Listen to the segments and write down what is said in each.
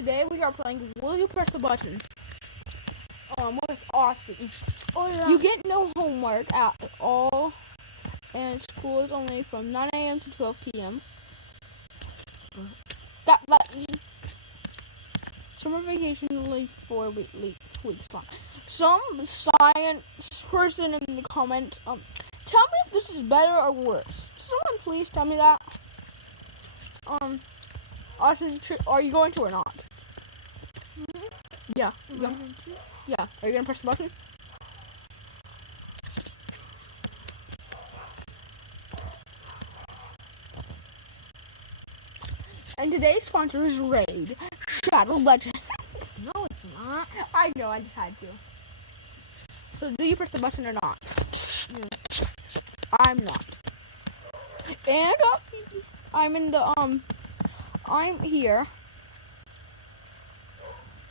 Today we are playing Will You Press the Button? With Austin. Oh yeah. You get no homework at all, and school is only from 9 a.m. to 12 p.m. That summer vacation is only 4 weeks long. Some science person in the comments, tell me if this is better or worse. Someone please tell me that. Austin, are you going to or not? Mm-hmm. Yeah. Yeah. Are you gonna press the button? And today's sponsor is Raid Shadow Legends. No, it's not. I know, I just had to. So, do you press the button or not? Yes. I'm not. And I'm in the I'm here.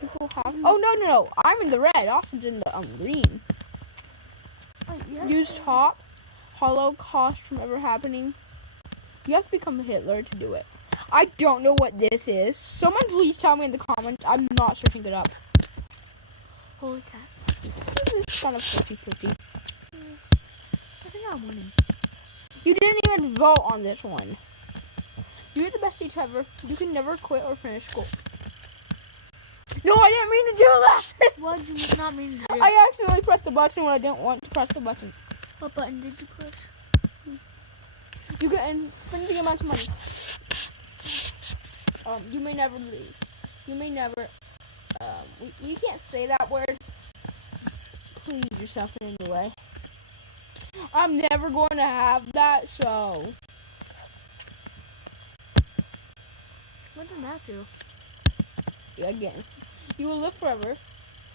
People have. Oh no! I'm in the red. Austin's in the green. Yeah. Use top. Holocaust from ever happening. You have to become Hitler to do it. I don't know what this is. Someone please tell me in the comments. I'm not searching it up. Holy cats. This is kind of 50-50. I think I'm winning. You didn't even vote on this one. You're the best teacher ever. You can never quit or finish school. No, I didn't mean to do that. What did you not mean to do? I accidentally pressed the button when I didn't want to press the button. What button did you push? You get infinity amounts of money. You may never leave. You may never. You can't say that word. Please yourself in any way. I'm never going to have that, so. What did that do? Again, you will live forever.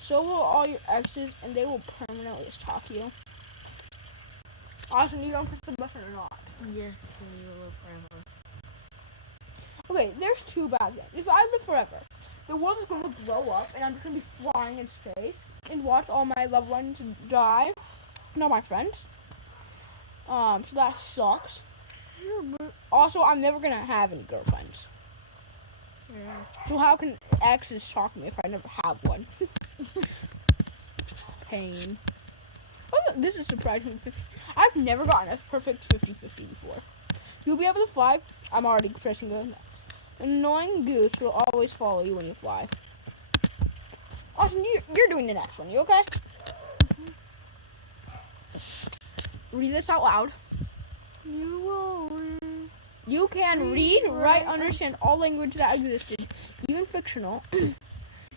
So will all your exes, and they will permanently stalk you. Austin, you gonna press the button or not? Yeah, you will live forever. Okay, there's two bad things. If I live forever, the world is going to blow up, and I'm just going to be flying in space and watch all my loved ones die. Not my friends. So that sucks. Also, I'm never going to have any girlfriends. Yeah. So how can exes stalk me if I never have one? Pain. Oh, this is surprising. I've never gotten a perfect 50-50 before. You'll be able to fly. I'm already pressing the... An annoying goose will always follow you when you fly. Austin, you're doing the next one. You okay? Read this out loud. You will. You can read, write, understand all language that existed, even fictional.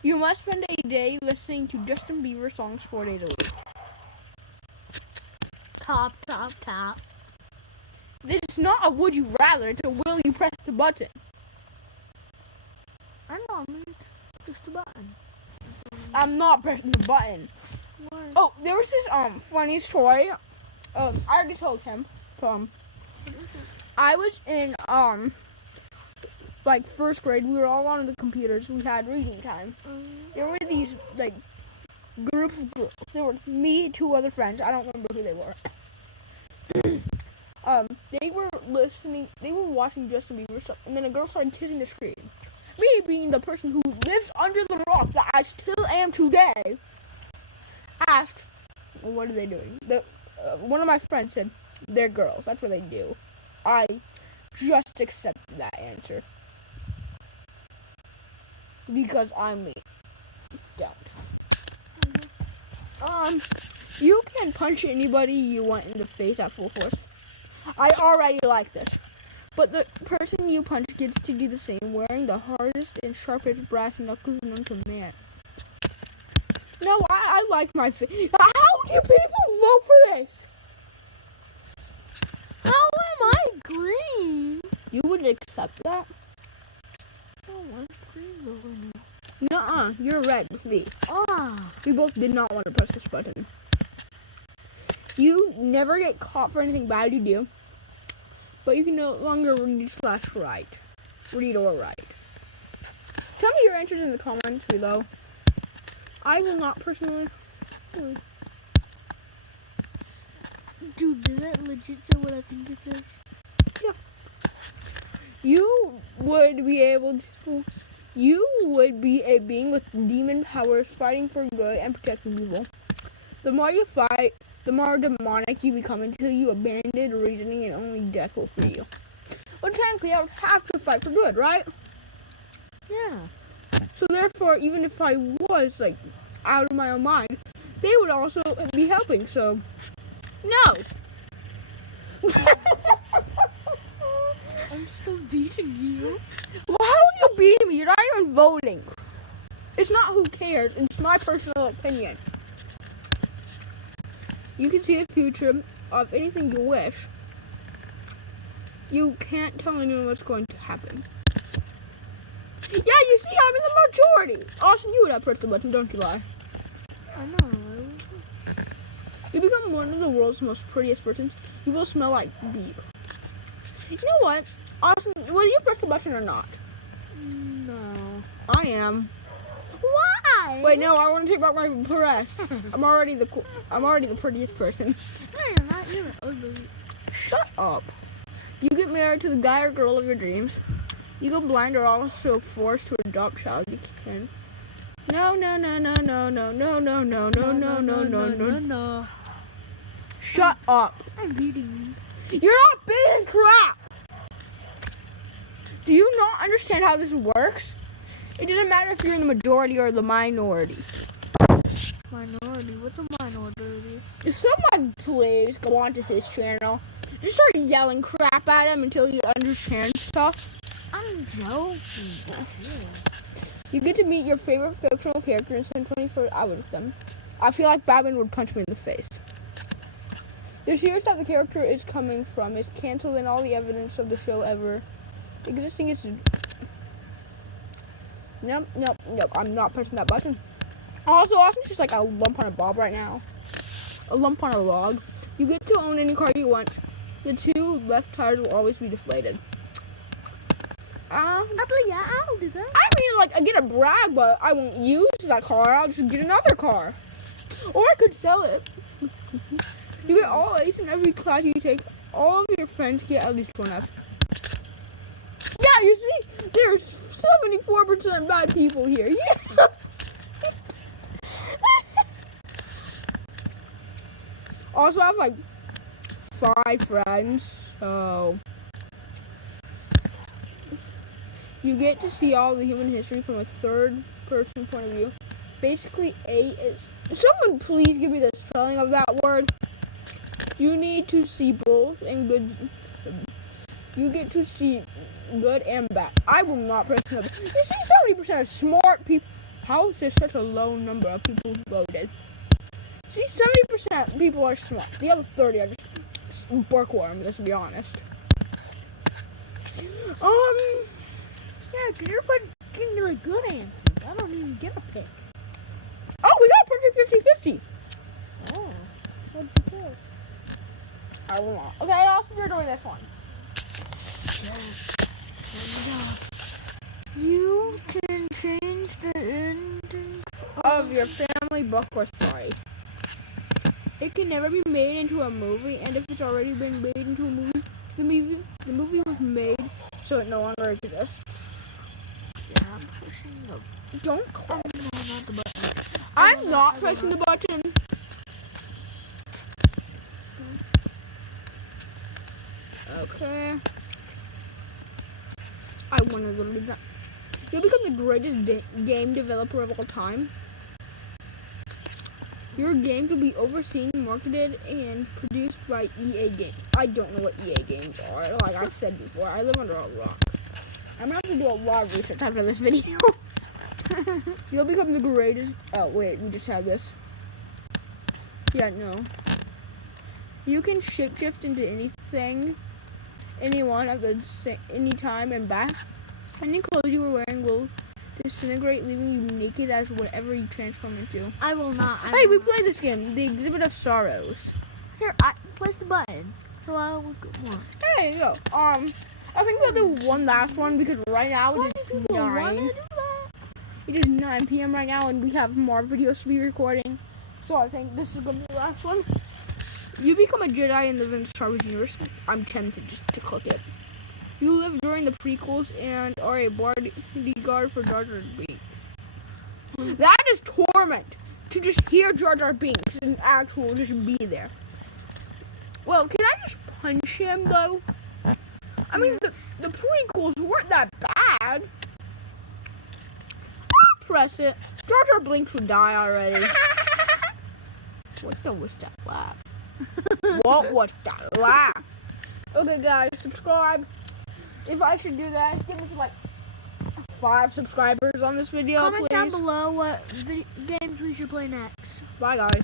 You must spend a day listening to Justin Bieber songs 4 days a week. Top. This is not a would you rather, it's a will you press the button. I know, I'm gonna push the button. I'm not pressing the button. What? Oh, there was this funny story. I already told him. What is it? I was in like first grade. We were all on the computers. We had reading time. There were these like group of girls. There were me, 2 other friends. I don't remember who they were. They were listening. They were watching Justin Bieber stuff, and then a girl started kissing the screen. Me, being the person who lives under the rock that I still am today, asked, well, "What are they doing?" One of my friends said, "They're girls. That's what they do." I just accepted that answer because I'm me. Don't. You can punch anybody you want in the face at full force. I already like this. But the person you punch gets to do the same, wearing the hardest and sharpest brass knuckles known to man. No, I like my face. How do people vote for this? How am I green? You would accept that? Oh, I'm green over now. Nuh-uh, you're red with me. Ah. We both did not want to press this button. You never get caught for anything bad you do, but you can no longer read/write. Read or write. Tell me your answers in the comments below. I will not personally... Dude, did that legit say what I think it says? Yeah. You would be able to You would be a being with demon powers fighting for good and protecting people. The more you fight, the more demonic you become until you abandon reasoning and only death will free you. Well, technically, I would have to fight for good, right? Yeah. So therefore, even if I was, like, out of my own mind, they would also be helping, so, no! I'm still beating you. Well, how are you beating me? You're not even voting. It's not who cares. It's my personal opinion. You can see the future of anything you wish. You can't tell anyone what's going to happen. Yeah, you see, I'm in the majority. Austin, you would have pressed the button, don't you lie? I know. You become one of the world's most prettiest persons. You will smell like beer. You know what? Austin, will you press the button or not? No. I am. Why? Wait, no, I want to take back my press. I'm already the prettiest person. No, you're not. You're ugly. Shut up. You get married to the guy or girl of your dreams. You go blind or also forced to adopt child you can. No. No. Shut up. I'm beating you. You're not beating crap. Do you not understand how this works? It doesn't matter if you're in the majority or the minority. Minority? What's a minority? If someone please go onto his channel, just start yelling crap at him until he understands stuff. I'm joking. You get to meet your favorite fictional character and spend 24 hours with them. I feel like Batman would punch me in the face. The series that the character is coming from is canceled and all the evidence of the show ever existing is... Nope. I'm not pressing that button. Also, Austin's just like a lump on a bob right now. A lump on a log. You get to own any car you want. The two left tires will always be deflated. Yeah, I'll do that. I mean, like, I get a brag, but I won't use that car. I'll just get another car. Or I could sell it. You get all A's in every class you take. All of your friends get at least 1 F. Yeah, you see, there's 74% bad people here. Yeah. Also, I have like 5 friends, so you get to see all the human history from a third-person point of view. Basically, A is... Someone please give me the spelling of that word. You need to see both and good... You get to see good and bad. I will not press the... You see 70% of smart people... How is there such a low number of people who voted? See, 70% people are smart. The other 30 are just bookworms, let's be honest. Yeah, because you're giving me like good answers. I don't even get a pick. Oh, we got a perfect 50-50. Oh. What'd you pick? I will not. Okay, Austin, you're doing this one. You can change the ending Of your family book or story. It can never be made into a movie, and if it's already been made into a movie, the movie was made so it no longer exists. Yeah, I'm pushing the... Don't call. No, not the button. I'm not pressing the button. Okay. I want to literally not. You'll become the greatest game developer of all time. Your games will be overseen, marketed, and produced by EA Games. I don't know what EA Games are. Like I said before, I live under a rock. I'm going to have to do a lot of research after this video. You'll become the greatest... Oh, wait, we just had this. Yeah, no. You can shapeshift into anything, anyone at any time and back. Any clothes you were wearing will disintegrate, leaving you naked as whatever you transform into. I will not. Hey, we play this game, The Exhibit of Sorrows. Here, press the button, so I will go more. There you go. I think we'll do one last one because right now it's 9. It is 9 p.m. right now, and we have more videos to be recording. So I think this is gonna be the last one. You become a Jedi and live in the Star Wars universe. I'm tempted just to click it. You live during the prequels and are a bodyguard for Jar Jar Binks. That is torment. To just hear Jar Jar Binks and actual just be there. Well, can I just punch him though? I mean, the prequels weren't that bad. Press it. Jar Jar Binks would die already. What was that laugh? What was that laugh? Okay, guys, subscribe. If I should do that, give me like 5 subscribers on this video, Comment please. down below what games we should play next. Bye, guys.